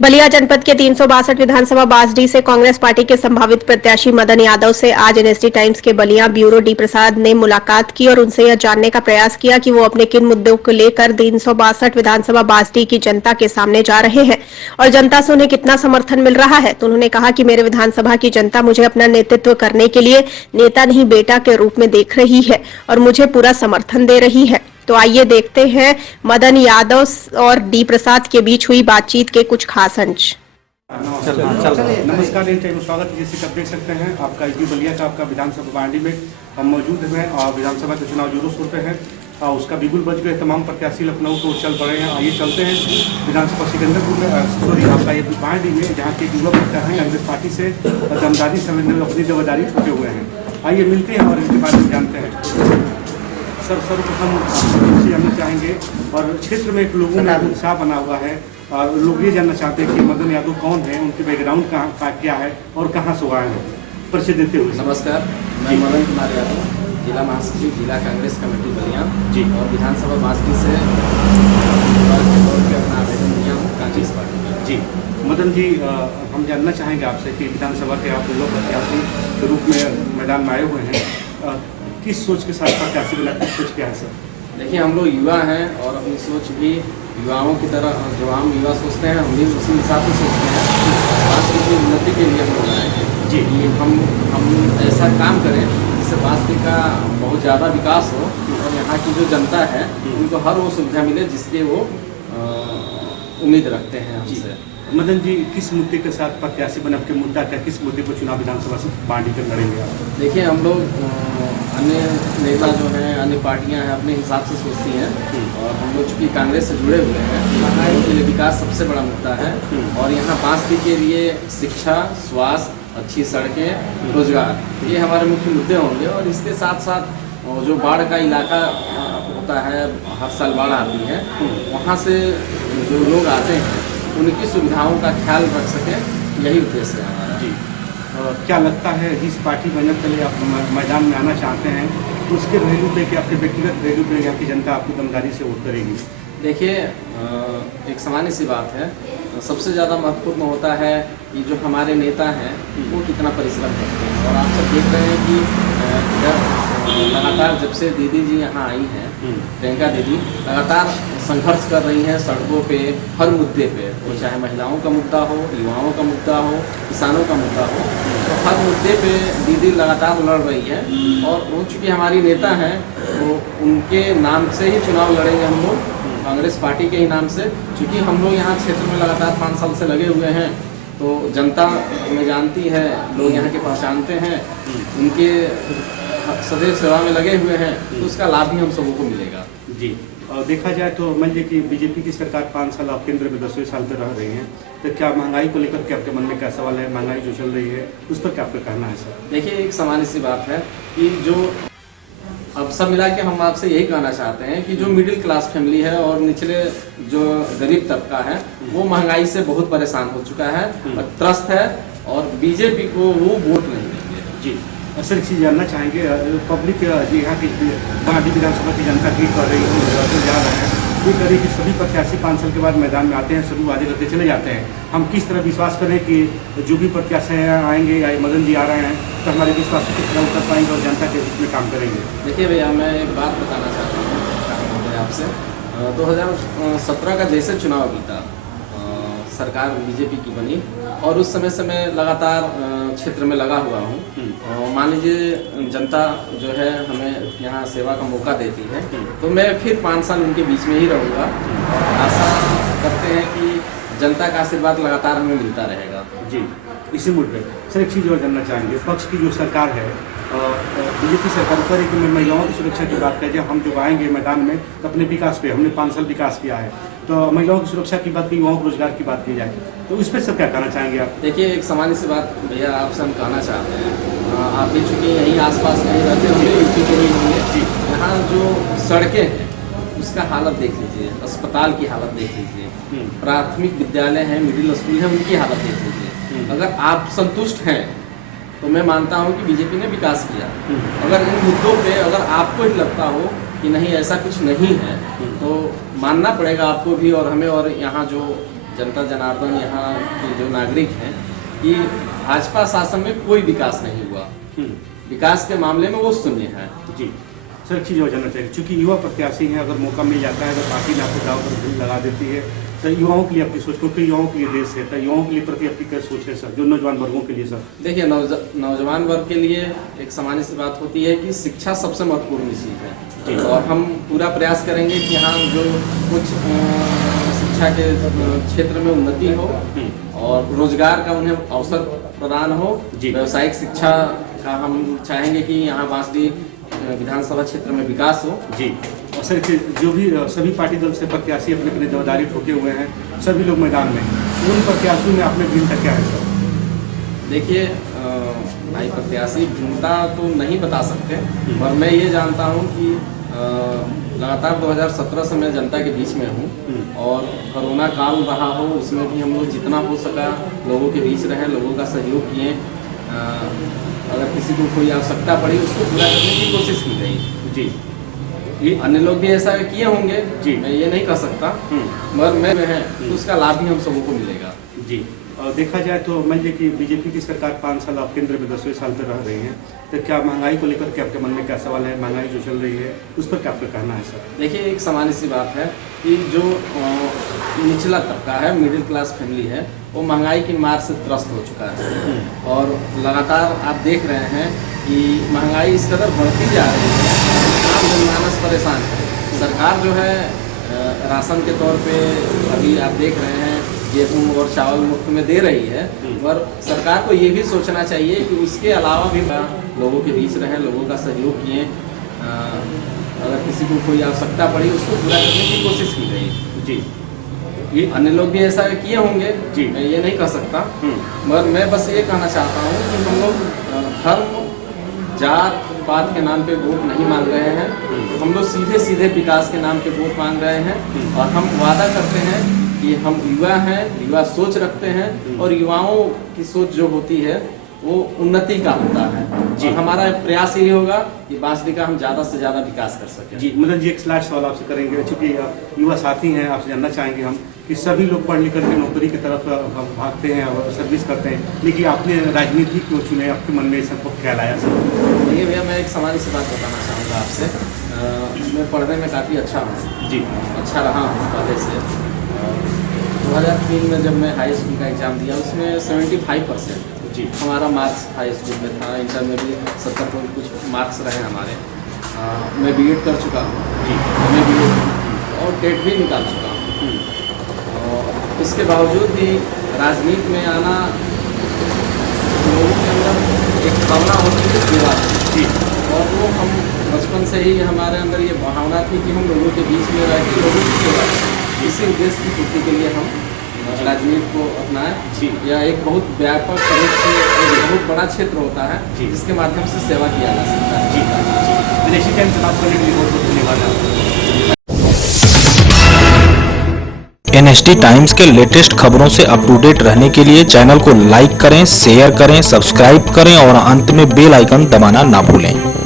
बलिया जनपद के 362 विधानसभा बासडी से कांग्रेस पार्टी के संभावित प्रत्याशी मदन यादव से आज एनएसडी टाइम्स के बलिया ब्यूरो डी प्रसाद ने मुलाकात की और उनसे यह जानने का प्रयास किया कि वो अपने किन मुद्दों को लेकर 362 विधानसभा बासडी की जनता के सामने जा रहे हैं और जनता से उन्हें कितना समर्थन मिल रहा है। तो उन्होंने कहा कि मेरे विधानसभा की जनता मुझे अपना नेतृत्व करने के लिए नेता नहीं बेटा के रूप में देख रही है और मुझे पूरा समर्थन दे रही है। तो आइए देखते हैं मदन यादव और डी प्रसाद के बीच हुई बातचीत के कुछ खास अंश। नमस्कार, स्वागत है। जैसे कि आप देख सकते हैं आपका यूपी बलिया का आपका विधानसभा बांडी में हम मौजूद हैं और विधानसभा के चुनाव जोरों शोर पे हैं और उसका बिगुल बज गए। तमाम प्रत्याशी लखनऊ को चल पड़े हैं। आइए चलते हैं विधानसभा सिकंदरपुर में आपका ये बांडी में, जहाँ के युवा नेता हैं कांग्रेस पार्टी से दमदारी समझने में अपनी जवाबदारी छूटे हुए हैं। आइए मिलते हैं और इनके बारे में जानते हैं। सर, सर्वप्रथम आपसे जानना चाहेंगे और क्षेत्र में एक लोगों में उत्साह बना हुआ है और लोग ये जानना चाहते हैं कि मदन यादव कौन है, उनके बैकग्राउंड कहाँ क्या है और कहाँ से आए हैं, परिचय देते हुए। नमस्कार, मैं मदन कुमार यादव, जिला महासचिव जिला कांग्रेस कमेटी बलिया जी और विधानसभा बासडी से अपना आवेदन दिया हूँ कांग्रेस पार्टी में। जी मदन जी, हम जानना चाहेंगे आपसे कि विधानसभा के आप युवा प्रत्याशी के रूप में मैदान में आए हुए हैं, किस सोच के साथ प्रत्याशी बना, किस सोच क्या है सर? देखिए, हम लोग युवा हैं और अपनी सोच भी युवाओं की तरह जो हम युवा सोचते हैं हम भी उसी हिसाब से सोचते हैं। बासडी की उन्नति के लिए हम लोग आए हैं जी। हम ऐसा काम करें जिससे बासडी का बहुत ज़्यादा विकास हो और यहाँ की जो जनता है उनको हर वो सुविधा मिले जिसके वो उम्मीद रखते हैं हमसे। मदन जी, किस मुद्दे के साथ प्रत्याशी बने, आपके मुद्दा क्या, किस मुद्दे पर चुनाव विधानसभा से बांडी कर लड़ेंगे आप? देखिए, हम लोग अन्य नेता जो हैं, अन्य पार्टियां हैं, अपने हिसाब से सोचती हैं और हम लोग चूँकि कांग्रेस से जुड़े हुए हैं, महिलाओं के लिए विकास सबसे बड़ा मुद्दा है और यहाँ बासडी के लिए शिक्षा, स्वास्थ्य, अच्छी सड़कें, रोजगार, ये हमारे मुख्य मुद्दे होंगे। और इसके साथ साथ जो बाढ़ का इलाका होता है, हर साल बाढ़ आती है, वहाँ से जो लोग आते हैं उनकी सुविधाओं का ख्याल रख सकें, यही उद्देश्य है हमारा जी। क्या लगता है जिस पार्टी बनने के लिए आप मैदान में आना चाहते हैं तो उसके पहलू पे कि आपके व्यक्तिगत पहलू पे यहाँ की जनता आपकी दमदारी से वोट करेगी? देखिए, एक सामान्य सी बात है, सबसे ज़्यादा महत्वपूर्ण होता है कि जो हमारे नेता हैं वो कितना परिश्रम करते हैं। और आप सब देख रहे हैं कि लगातार जब से दीदी जी यहाँ आई हैं, प्रियंका दीदी लगातार संघर्ष कर रही हैं सड़कों पे, हर मुद्दे पे, वो चाहे महिलाओं का मुद्दा हो, युवाओं का मुद्दा हो, किसानों का मुद्दा हो, तो हर मुद्दे पे दीदी लगातार लड़ रही है। और वो चूँकि हमारी नेता हैं तो उनके नाम से ही चुनाव लड़ेंगे हम लोग, कांग्रेस पार्टी के ही नाम से। चूँकि हम लोग यहाँ क्षेत्र में लगातार 5 साल से लगे हुए हैं तो जनता हमें जानती है, लोग यहाँ के पहचानते हैं, उनके सदैव सेवा में लगे हुए हैं, तो उसका लाभ भी हम सबों को मिलेगा जी। और देखा जाए तो मान लीजिए कि बीजेपी की सरकार 5 साल आप केंद्र में 10वें साल पर रह रही हैं, तो क्या महंगाई को लेकर के आपके मन में क्या सवाल है? महंगाई जो चल रही है उस पर क्या आपका कहना है सर? देखिए, एक सामान्य सी बात है कि जो अब सब मिला के हम आपसे यही कहना चाहते हैं कि जो मिडिल क्लास फैमिली है और निचले जो गरीब तबका है वो महंगाई से बहुत परेशान हो चुका है और त्रस्त है और बीजेपी को वो वोट नहीं देंगे जी। सर, एक चीज़ जानना चाहेंगे, पब्लिक जी यहाँ की बांडी विधानसभा की जनता की कर रही है, जा रहे हैं, ये कह रही कि सभी प्रत्याशी 5 साल के बाद मैदान में आते हैं, सभी वादे करते चले जाते हैं। हम किस तरह विश्वास करें कि जो भी प्रत्याशी आएंगे या मदन जी आ रहे हैं तो हमारे विश्वास को किस तरह कर पाएंगे और जनता के बीच में काम करेंगे? देखिए भैया, मैं एक बात बताना चाहता हूँ आपसे। 2017 का जैसे चुनाव बीता, सरकार बीजेपी की बनी और उस समय से मैं लगातार क्षेत्र में लगा हुआ हूँ। मान लीजिए जनता जो है हमें यहाँ सेवा का मौका देती है तो मैं फिर 5 साल उनके बीच में ही रहूँगा और आशा करते हैं कि जनता का आशीर्वाद लगातार हमें मिलता रहेगा जी। इसी मुद्दे पे सर एक चीज़ और जानना चाहेंगे, पक्ष की जो सरकार है बीजेपी सरकार पर एक महिलाओं की सुरक्षा की बात करें, हम जब आएंगे मैदान में तो अपने विकास पे हमने 5 साल विकास किया है, तो महिलाओं की सुरक्षा की बात की, युवाओं को रोजगार की बात की जाए तो उस पर सब क्या कहना चाहेंगे आप? देखिए, एक सामान्य सी बात भैया आपसे हम कहना चाहते हैं, आप भी चूँकि यहीं आसपास कहीं रहते होंगे, यूपी के ही होंगे जी। यहाँ जो सड़कें हैं उसका हालत देख लीजिए, अस्पताल की हालत देख लीजिए, प्राथमिक विद्यालय हैं, मिडिल स्कूल है, उनकी हालत देख लीजिए। अगर आप संतुष्ट हैं तो मैं मानता हूँ कि बीजेपी ने विकास किया। अगर इन मुद्दों पे अगर आपको ही लगता हो कि नहीं ऐसा कुछ नहीं है तो मानना पड़ेगा आपको भी और हमें और यहाँ जो जनता जनार्दन यहाँ के जो नागरिक हैं कि भाजपा शासन में कोई विकास नहीं हुआ। विकास के मामले में वो शून्य है। जी सर, एक चीज़ और जानना चाहिए, चूँकि युवा प्रत्याशी हैं, अगर मौका मिल जाता है, अगर पार्टी ने आपको दाव पर भीड़ लगा देती है, सर युवाओं के लिए आपकी सोच, क्योंकि युवाओं के लिए देश है, तो युवाओं के लिए प्रति आपकी क्या सोच है सर, जो नौजवान वर्गों के लिए सर? देखिए, नौजवान वर्ग के लिए एक सामान्य सी बात होती है कि शिक्षा सबसे महत्वपूर्ण चीज़ है, और हम पूरा प्रयास करेंगे कि यहाँ जो कुछ शिक्षा के क्षेत्र में उन्नति हो और रोजगार का उन्हें अवसर प्रदान हो। व्यावसायिक शिक्षा का हम चाहेंगे कि यहाँ बांसडी विधानसभा क्षेत्र में विकास हो। जी, और सर जो भी सभी पार्टी दल से प्रत्याशी अपने अपने जिम्मेदारी ठोके हुए हैं, सभी लोग मैदान में, उन प्रत्याशियों में अपने भिन्नता क्या है सर? देखिए, भाई प्रत्याशी भिन्नता तो नहीं बता सकते, पर मैं ये जानता हूँ कि लगातार 2017 से मैं जनता के बीच में हूँ, और कोरोना काल रहा हो उसमें भी हम लोग जितना हो सका लोगों के बीच रहे, लोगों का सहयोग किए। अगर किसी को कोई आवश्यकता पड़ी उसको पूरा करने की कोशिश की गई। जी, ये अन्य लोग भी ऐसा किए होंगे। जी, मैं ये नहीं कह सकता, मगर मैं है तो उसका लाभ भी हम सबों को मिलेगा। जी, और देखा जाए तो मान लीजिए कि बीजेपी की सरकार 5 साल आप केंद्र में 10वें साल पर रह रही हैं, तो क्या महंगाई को लेकर के आपके मन में क्या सवाल है? महंगाई जो चल रही है उस पर क्या आपका कहना है सर? देखिए, एक सामान्य सी बात है कि जो निचला तबका है, मिडिल क्लास फैमिली है, वो महंगाई की मार से त्रस्त हो चुका है, और लगातार आप देख रहे हैं कि महंगाई इस कदर बढ़ती जा रही है, आम जनमानस परेशान है। सरकार जो है राशन के तौर पे अभी आप देख रहे हैं गेहूँ और चावल मुफ्त में दे रही है, पर सरकार को ये भी सोचना चाहिए कि उसके अलावा भी लोगों के बीच रहें, लोगों का सहयोग किए। अगर किसी को कोई आवश्यकता पड़ी उसको पूरा करने की कोशिश की गई। जी, ये अन्य लोग भी ऐसा किए होंगे। जी, मैं ये नहीं कह सकता, मगर मैं बस ये कहना चाहता हूँ कि हम लोग धर्म जात पात के नाम पे वोट नहीं मांग रहे हैं, हम लोग सीधे सीधे विकास के नाम पे वोट मांग रहे हैं, और हम वादा करते हैं कि हम युवा हैं, युवा सोच रखते हैं, और युवाओं की सोच जो होती है वो उन्नति का होता है। जी, हमारा प्रयास यही होगा कि बांसडी का हम ज़्यादा से ज़्यादा विकास कर सकें। जी, मदन जी, एक लास्ट सवाल आपसे करेंगे, चूँकि युवा साथी हैं, आपसे जानना चाहेंगे हम कि सभी लोग पढ़ लिख करके नौकरी की तरफ भागते हैं और सर्विस करते हैं, लेकिन आपने राजनीति क्यों चुने? आपके मन में सबको ख्याल आया सर? देखिए भैया, मैं एक सामान्य सी बात बताना चाहूँगा आपसे। मैं पढ़ने में काफ़ी अच्छा हूँ। जी, अच्छा रहा हूँ पहले से। 2003 में जब मैं हाई स्कूल का एग्ज़ाम दिया उसमें 75% जी हमारा मार्क्स हाई स्कूल में था। इंटर में भी 70 कुछ मार्क्स रहे हमारे। मैं बीएड कर चुका हूँ। जी, मैं बीएड और टेट भी निकाल चुका हूँ, और इसके बावजूद भी राजनीति में आना, लोगों के अंदर एक भावना होती है सेवा की, और वो हम बचपन से ही हमारे अंदर ये भावना थी कि हम लोगों के बीच में रह के लोगों की सेवा करें। इसी उद्देश्य की पूर्ति के लिए हम राजनीति को अपनाएं। जी, यह एक बहुत व्यापक रूप से एक बहुत बड़ा क्षेत्र होता है जिसके माध्यम से सेवा किया जा सकता है। जी, विदेशी टाइम से बात करने के लिए बहुत बहुत धन्यवाद। एनएसडी टाइम्स के लेटेस्ट खबरों से अप टू डेट रहने के लिए चैनल को लाइक करें, शेयर करें, सब्सक्राइब करें और अंत में बेल आइकन दबाना ना भूलें।